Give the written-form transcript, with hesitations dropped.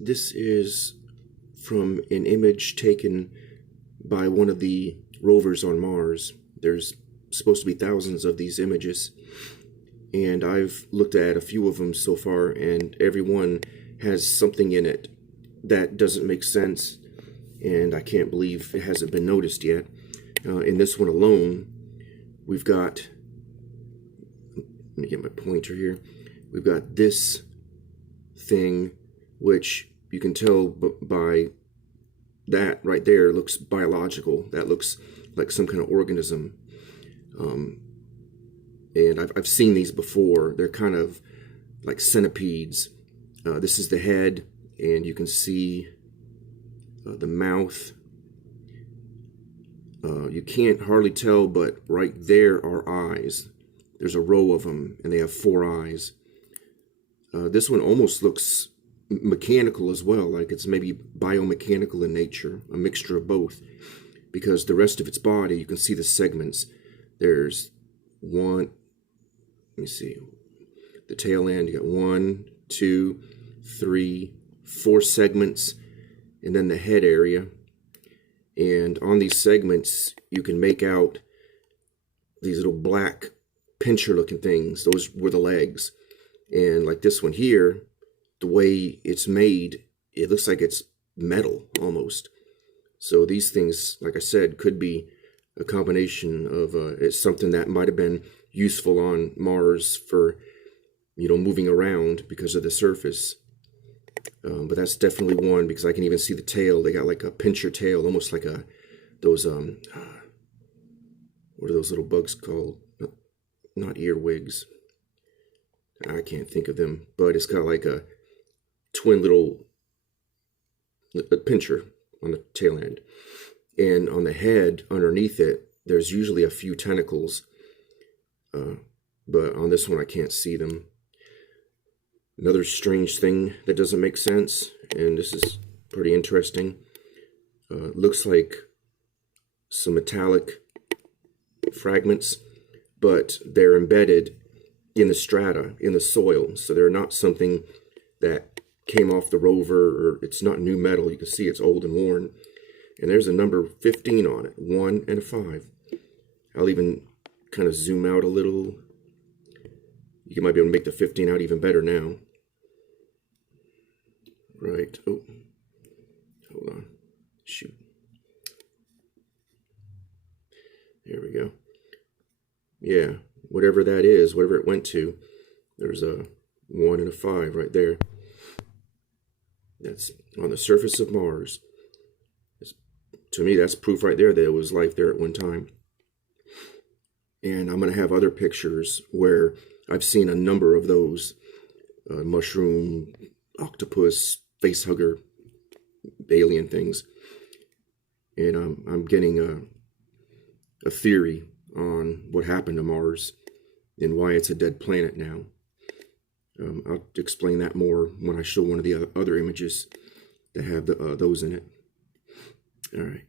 This is from an image taken by one of the rovers on Mars. There's supposed to be thousands of these images, and I've looked at a few of them so far, and every one has something in it that doesn't make sense, and I can't believe it hasn't been noticed yet. In this one alone, we've got, let me get my pointer here, we've got this thing, which you can tell by that right there looks biological. That looks like some kind of organism. And I've seen these before. They're kind of like centipedes. This is the head, and you can see the mouth. You can't hardly tell, but right there are eyes. There's a row of them, and they have 4 eyes. This one almost looks mechanical as well, like it's maybe biomechanical in nature, a mixture of both, because the rest of its body, you can see the segments. There's one, let me see, the tail end, you got 1, 2, 3, 4 segments, and then the head area. And on these segments, you can make out these little black pincher looking things. Those were the legs. And like this one here, the way it's made, it looks like it's metal almost. So these things, like I said, could be a combination of it's something that might have been useful on Mars for, you know, moving around because of the surface. But that's definitely one, because I can even see the tail. They got like a pincher tail, almost like those what are those little bugs called? Not earwigs. I can't think of them, but it's got like a twin little pincher on the tail end. And on the head, underneath it, there's usually a few tentacles. But on this one, I can't see them. Another strange thing that doesn't make sense, and this is pretty interesting. Looks like some metallic fragments, but they're embedded in the strata, in the soil. So they're not something that came off the rover, or it's not new metal. You can see it's old and worn. And there's a number 15 on it, 1 and a 5. I'll even kind of zoom out a little. You might be able to make the 15 out even better now. Right, oh, hold on, shoot. There we go. Yeah, whatever that is, whatever it went to, there's a 1 and a 5 right there. That's on the surface of Mars. To me, that's proof right there that there was life there at one time. And I'm going to have other pictures where I've seen a number of those mushroom, octopus, facehugger, alien things. And I'm getting a theory on what happened to Mars and why it's a dead planet now. I'll explain that more when I show one of the other images that have those in it. All right.